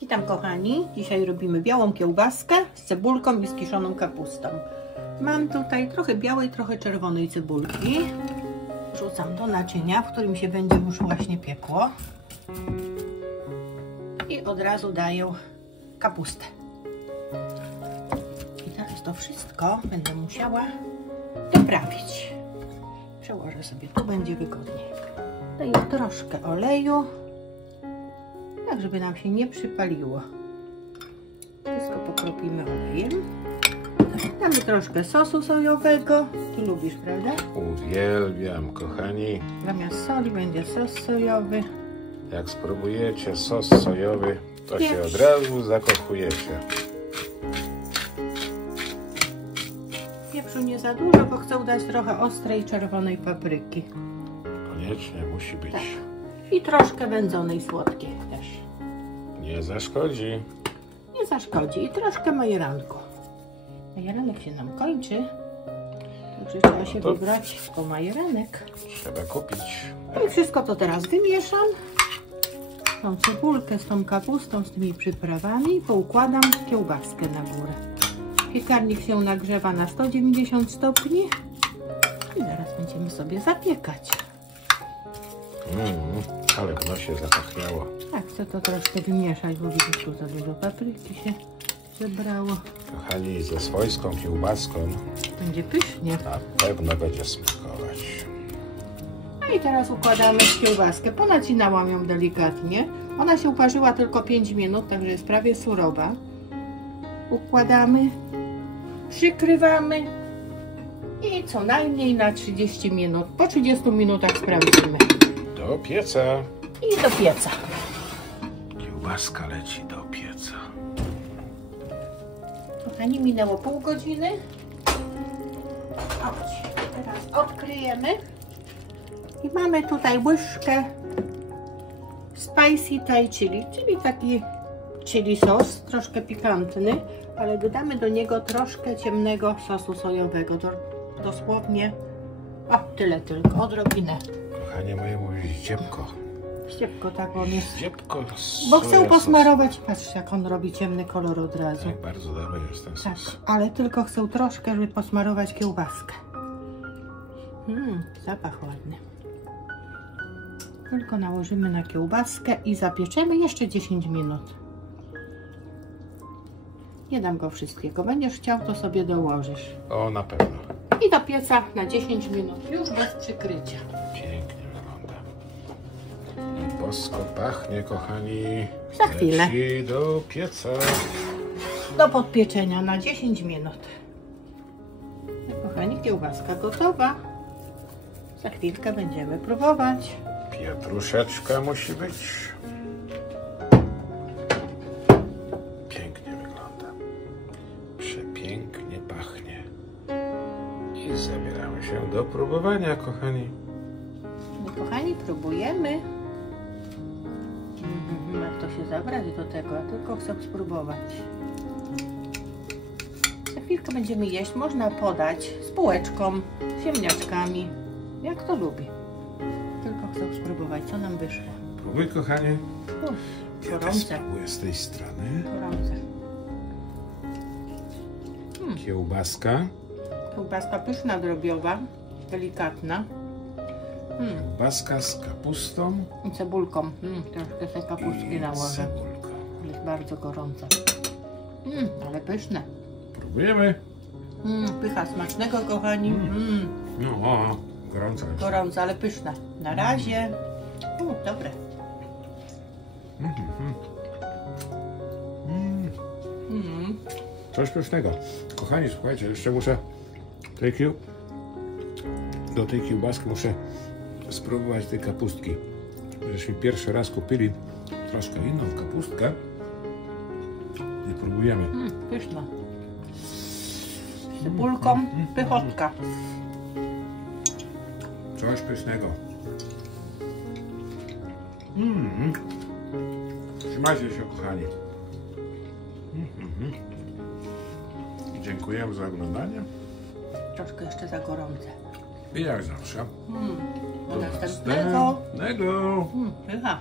Witam kochani, dzisiaj robimy białą kiełbaskę z cebulką i z kiszoną kapustą. Mam tutaj trochę białej, trochę czerwonej cebulki. Wrzucam do naczynia, w którym się będzie już właśnie piekło. I od razu daję kapustę. I teraz to wszystko będę musiała doprawić. Przełożę sobie, tu będzie wygodniej. Daję troszkę oleju, tak żeby nam się nie przypaliło. Wszystko pokropimy olejem. Damy troszkę sosu sojowego. Ty lubisz, prawda? Uwielbiam, kochani. Zamiast soli będzie sos sojowy. Jak spróbujecie sos sojowy, to się od razu zakochujecie. Pieprzu nie za dużo, bo chcę dać trochę ostrej czerwonej papryki. Koniecznie musi być. Tak. I troszkę wędzonej słodkiej też. Nie zaszkodzi. Nie zaszkodzi. I troszkę majeranku. Majeranek się nam kończy. Także trzeba się wybrać po majeranek. Trzeba kupić. No i wszystko to teraz wymieszam. Tą cebulkę z tą kapustą, z tymi przyprawami. Poukładam kiełbaskę na górę. Piekarnik się nagrzewa na 190 stopni. I zaraz będziemy sobie zapiekać. Ale w nosie zapachniało. Tak, chcę to troszkę wymieszać, bo widzisz, tu za dużo papryki się zebrało. Kochani, ze swojską kiełbaską Będzie pysznie. na pewno będzie smakować. No i teraz układamy kiełbaskę. Ponacinałam ją delikatnie. Ona się uparzyła tylko 5 minut, także jest prawie surowa. Układamy, przykrywamy i co najmniej na 30 minut. Po 30 minutach sprawdzimy. Do pieca. I do pieca. Kiełbaska leci do pieca. Kochani, minęło pół godziny. Chodź, teraz odkryjemy. I mamy tutaj łyżkę spicy Thai chili, czyli taki chili sos, troszkę pikantny, ale dodamy do niego troszkę ciemnego sosu sojowego. Dosłownie, tyle tylko, odrobinę. Kochanie moje, mówisz ściepko. Ściepko, tak on jest. Ściepko. Bo chcę posmarować, patrz jak on robi ciemny kolor od razu. Tak, bardzo dobry jest ten sos. Tak, ale tylko chcę troszkę, żeby posmarować kiełbaskę. Zapach ładny. Tylko nałożymy na kiełbaskę i zapieczemy jeszcze 10 minut. Nie dam go wszystkiego. Będziesz chciał, to sobie dołożysz. O, na pewno. I do pieca na 10 minut, już bez przykrycia. Pięknie wygląda. I bosko pachnie, kochani. Za chwilę. Leci do pieca. Do podpieczenia na 10 minut. No, kochani, kiełbaska gotowa. Za chwilkę będziemy próbować. Pietruszeczka musi być. Pięknie wygląda. Przepięknie pachnie. I zabieramy się do próbowania, kochani. No, kochani, próbujemy. Jak to się zabrać do tego? Ja tylko chcę spróbować. Za chwilkę będziemy jeść. Można podać z bułeczką, z ziemniaczkami. Jak to lubi. Tylko chcę spróbować, co nam wyszło. Próbuj, kochanie. Ja też Gorące. spróbuję z tej strony. Gorące. Kiełbaska. Kiełbaska pyszna, drobiowa, delikatna. Kiełbaska z kapustą. I cebulką. Troszkę sobie kapustki nałożę. Cebulką. Jest bardzo gorące. Ale pyszne. Próbujemy. Pycha smacznego, kochani. No, gorąco jest. Gorące, ale pyszne. Na razie. Dobre. Coś pysznego. Kochani, słuchajcie, jeszcze muszę do tej kiełbaski muszę spróbować tej kapustki. Żeśmy pierwszy raz kupili troszkę inną kapustkę i próbujemy. Pyszna. Z cebulką, pychotka. Coś pysznego. Trzymajcie się, kochani. Dziękujemy za oglądanie. Troszkę jeszcze za gorące. I jak zawsze. Do następnego. Następnego. Pycha.